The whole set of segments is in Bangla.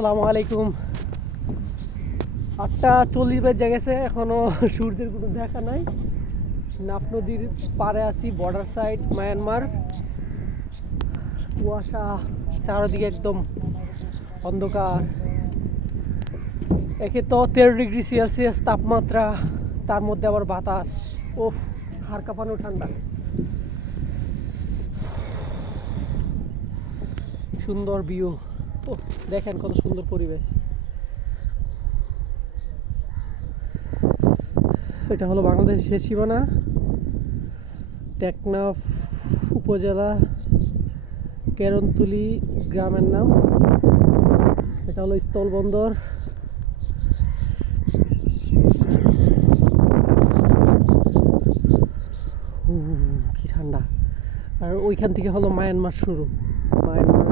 আসসালামু আলাইকুম। 8:40 বেজে গেছে, এখনো সূর্যের কোনো দেখা নাই। নাফ নদীর পাড়ে আছি, বর্ডার সাইড মায়ানমার। কুয়াশা চারদিকে, একদম অন্ধকার। একে তো 13°C তাপমাত্রা, তার মধ্যে আবার বাতাস। ওফ, হাড় কাঁপানো ঠান্ডা। সুন্দর ভিউ। ও দেখেন কত সুন্দর পরিবেশ। এটা হলো বাংলাদেশের শেষ সীমানা, টেকনাফ উপজেলা, কেরনতুলি গ্রামের নাম। এটা হলো স্থলবন্দর। কি ঠান্ডা। আর ওইখান থেকে হলো মায়ানমার শুরু, মায়ানমার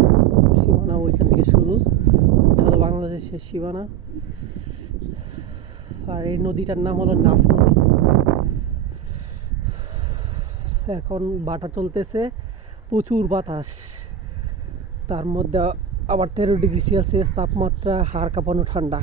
সীমানা ওইখান থেকে শুরু। এটা হলো বাংলাদেশের শেষ সীমানা। আর এই নদীটার নাম হলো নাফ নদী। এখন বাটা চলতেছে, প্রচুর বাতাস, তার মধ্যে আবার 13°C তাপমাত্রা, হাড় কাঁপানো ঠান্ডা।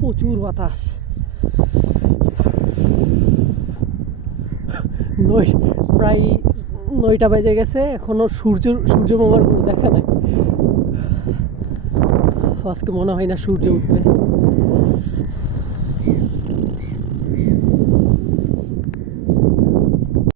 প্রচুর বাতাস। প্রায় 9টা বেজে গেছে, এখনো সূর্য মামার কোনো দেখা নাই। আজকে মনে হয় না সূর্য উঠবে।